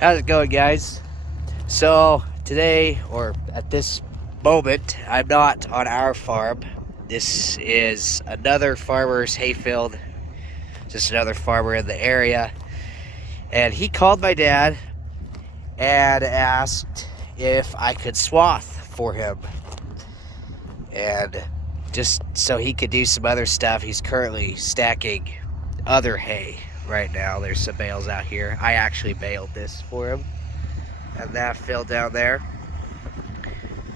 How's it going, guys? So, today, or at this moment, I'm not on our farm. This is another farmer's hayfield, just another farmer in the area. And he called my dad and asked if I could swath for him. And just so he could do some other stuff, he's currently stacking other hay right now. There's some bales out here. I actually baled this for him. And that field down there.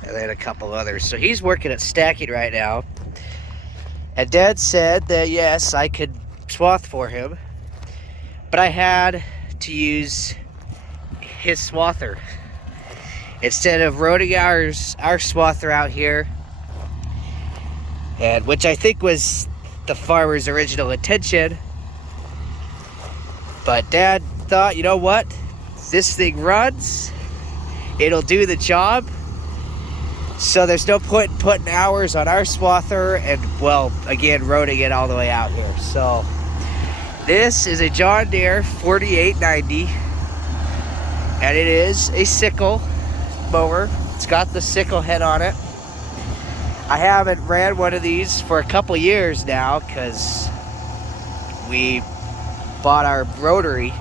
And then a couple others. So he's working at stacking right now. And Dad said that yes, I could swath for him. But I had to use his swather. Instead of roading our swather out here, and which I think was the farmer's original intention. But Dad thought, you know what? This thing runs. It'll do the job. So there's no point in putting hours on our swather and, well, again, roading it all the way out here. So this is a John Deere 4890. And it is a sickle mower. It's got the sickle head on it. I haven't ran one of these for a couple years now because we bought our rotary.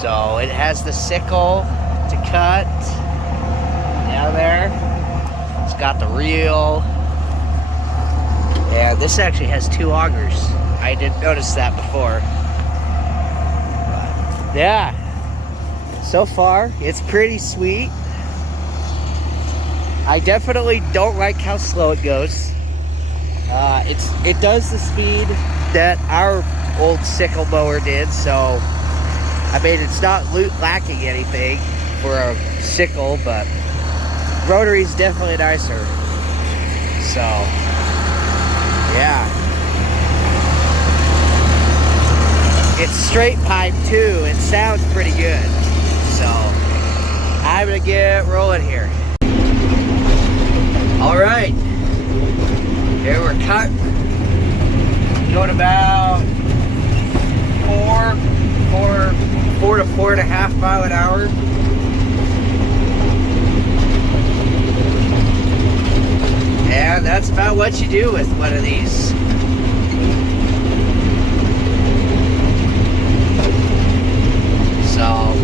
So it has the sickle to cut down there. It's got the reel. And this actually has two augers. I didn't notice that before. But yeah, so far it's pretty sweet. I definitely don't like how slow it goes. It does the speed that our old sickle mower did, so I mean it's not lacking anything for a sickle, but rotary's definitely nicer. So yeah, it's straight pipe too. It sounds pretty good. So I'm gonna get rolling here. All right, here we're cutting. Going about 4 to 4.5 miles an hour. And that's about what you do with one of these. So,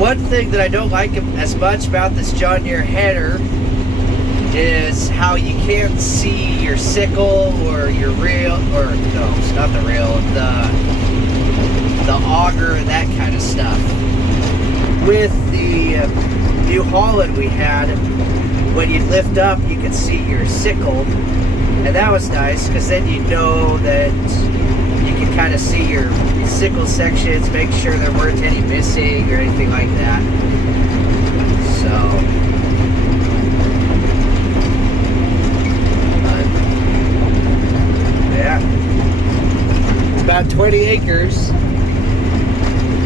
one thing that I don't like as much about this John Deere header is how you can't see your sickle or your reel, or no, it's not the reel, the auger and that kind of stuff. With the New Holland we had, when you lift up, you could see your sickle, and that was nice because then you know that you can kind of see your sickle sections, make sure there weren't any missing or anything like that. So. Yeah, it's about 20 acres.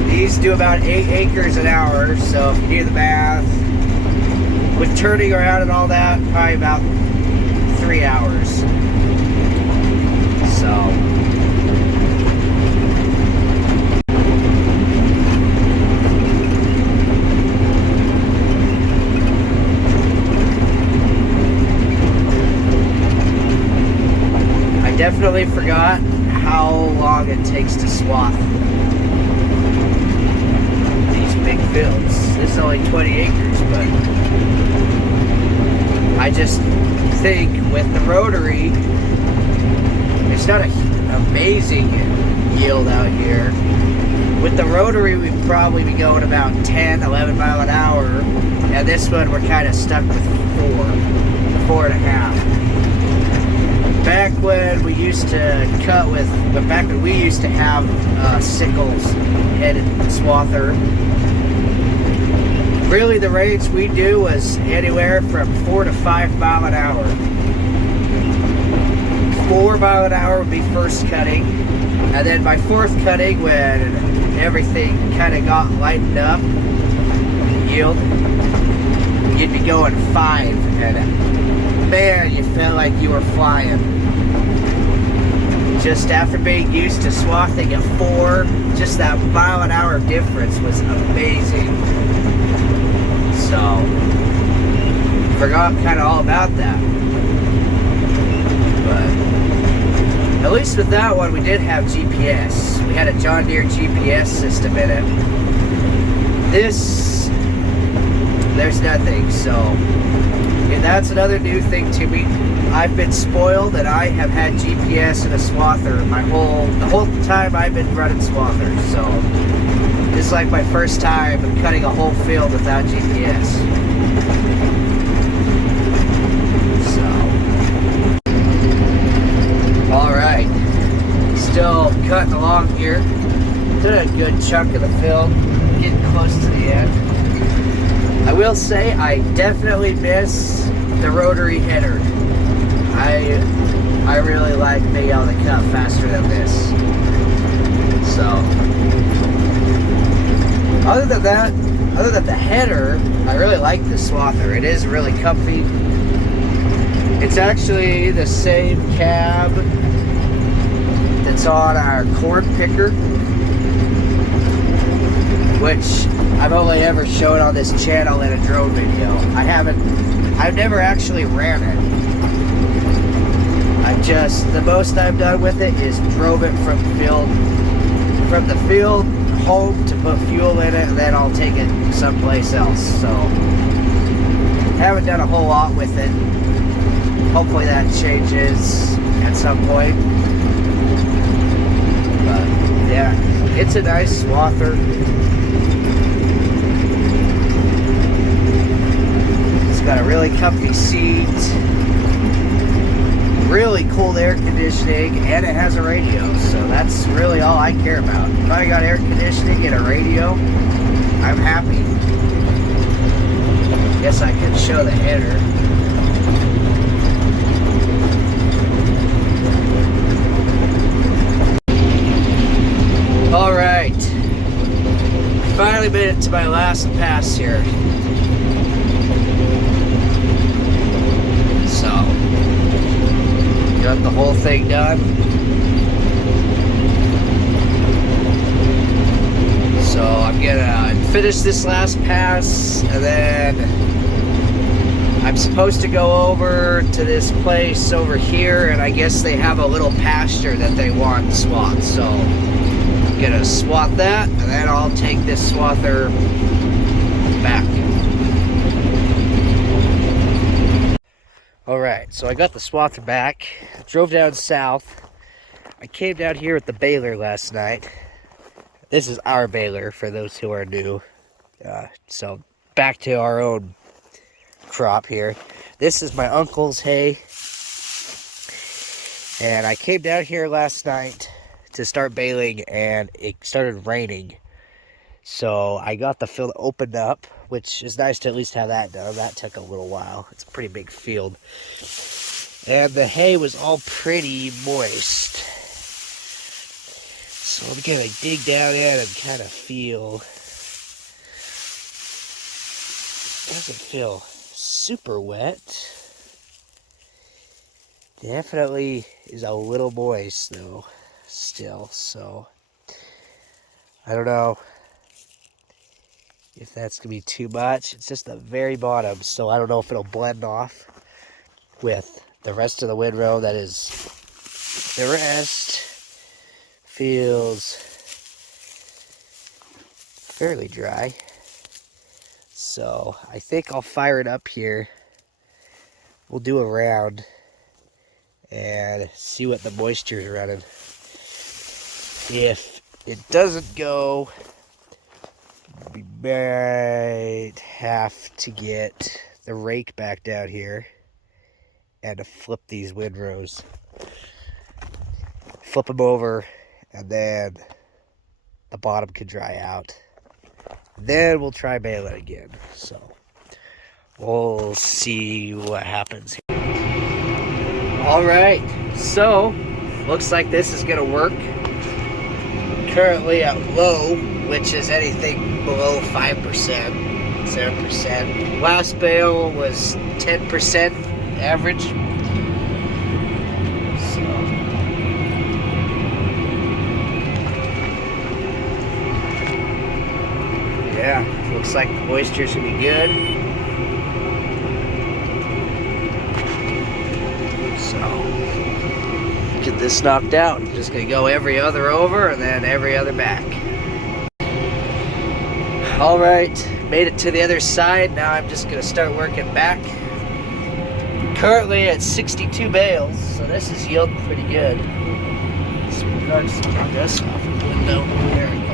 These do about 8 acres an hour, so if you do the math, with turning around and all that, probably about 3 hours. So, I definitely forgot how long it takes to swath these big fields. This is only 20 acres, but I just think with the rotary, it's not an amazing yield out here. With the rotary, we'd probably be going about 10, 11 miles an hour, and this one we're kind of stuck with 4.5. Back when we used to back when we used to have sickles headed swather, really the range we do was anywhere from 4 to 5 miles an hour. 4 miles an hour would be first cutting, and then by fourth cutting, when everything kind of got lightened up, yield, you'd be going 5, and man, you felt like you were flying. just after being used to swathing at 4, just that mile-an-hour difference was amazing. So, forgot kind of all about that. But at least with that one, we did have GPS. We had a John Deere GPS system in it. This, there's nothing. So, and that's another new thing to me. I've been spoiled and I have had GPS and a swather the whole time I've been running swathers. So this is like my first time cutting a whole field without GPS. So, alright, still cutting along here. Did a good chunk of the field, getting close to the end. I will say I definitely miss the rotary header. I really like being able to cut faster than this. So, other than the header, I really like the swather. It is really comfy. It's actually the same cab that's on our corn picker, which I've only ever shown on this channel in a drone video. I've never actually ran it. The most I've done with it is drove it from the field home to put fuel in it, and then I'll take it someplace else. So, haven't done a whole lot with it. Hopefully that changes at some point. But, yeah, it's a nice swather. It's got a really comfy seat. Really cool air conditioning, and it has a radio, so that's really all I care about. If I got air conditioning and a radio, I'm happy. Guess I could show the header. Alright, finally made it to my last pass here. Got the whole thing done. So I'm gonna finish this last pass, and then I'm supposed to go over to this place over here, and I guess they have a little pasture that they want swathed. So I'm gonna swat that, and then I'll take this swather back. Alright, so I got the swather back, drove down south. I came down here with the baler last night. This is our baler for those who are new. So back to our own crop here. This is my uncle's hay. And I came down here last night to start baling, and it started raining. So I got the field opened up, which is nice to at least have that done. That took a little while. It's a pretty big field. And the hay was all pretty moist. So I'm going to dig down in and kind of feel. It doesn't feel super wet. Definitely is a little moist though, still. So I don't know if that's gonna be too much. It's just the very bottom, so I don't know if it'll blend off with the rest of the windrow. That is, the rest feels fairly dry. So I think I'll fire it up here. We'll do a round and see what the moisture is running. If it doesn't go, we might have to get the rake back down here and to flip these windrows. Flip them over, and then the bottom can dry out. Then we'll try baling again. So we'll see what happens. Alright, so looks like this is gonna work. Currently at low, which is anything below 5%, 7%. Last bale was 10% average. So Looks like the moisture should be good. So, get this knocked out. I'm just gonna go every other over and then every other back. All right, made it to the other side. Now I'm just gonna start working back. Currently at 62 bales, so this is yielding pretty good. So let's get this off the window. There we go.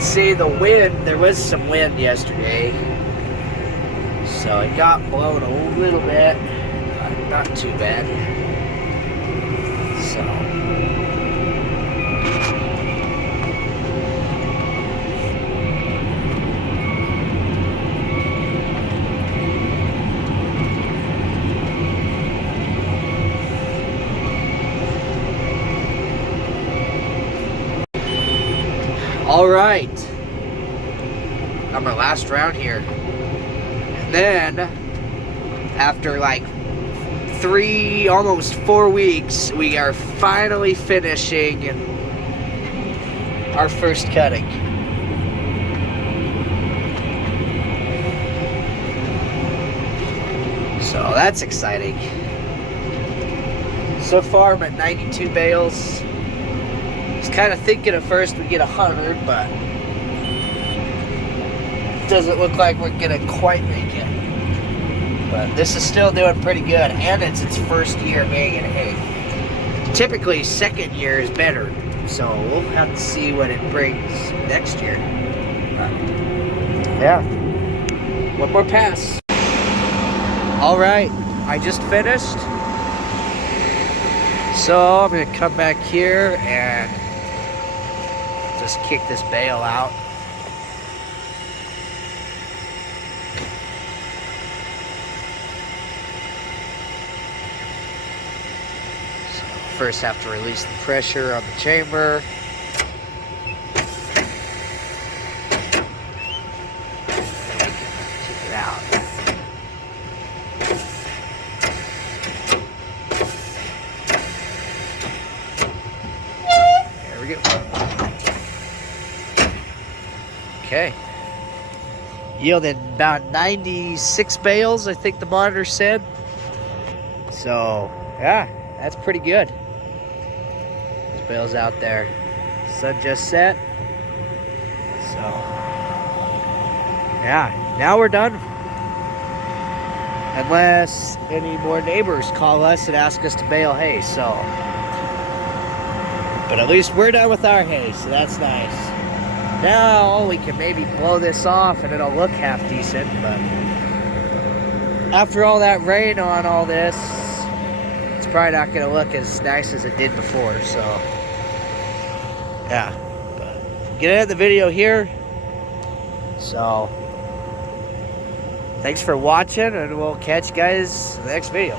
See the wind, there was some wind yesterday, so it got blown a little bit, but not too bad. So all right, got my last round here, and then after like 3, almost 4 weeks, we are finally finishing our first cutting. So that's exciting. So far I'm at 92 bales. I was kind of thinking at first we'd get 100, but it doesn't look like we're gonna quite make it. But this is still doing pretty good, and it's its first year being in hay. Typically, second year is better, so we'll have to see what it brings next year. Yeah, one more pass. All right, I just finished. So I'm gonna come back here and just kick this bale out. First have to release the pressure on the chamber. Take it out. There we go. Okay. Yielded about 96 bales, I think the monitor said. So, yeah, that's pretty good. Bales out there. Sun just set. So yeah, now we're done. Unless any more neighbors call us and ask us to bale hay, so. But at least we're done with our hay, so that's nice. Now we can maybe blow this off and it'll look half decent, but after all that rain on all this, it's probably not gonna look as nice as it did before, so. Yeah, but get into the video here. So, thanks for watching, and we'll catch you guys in the next video.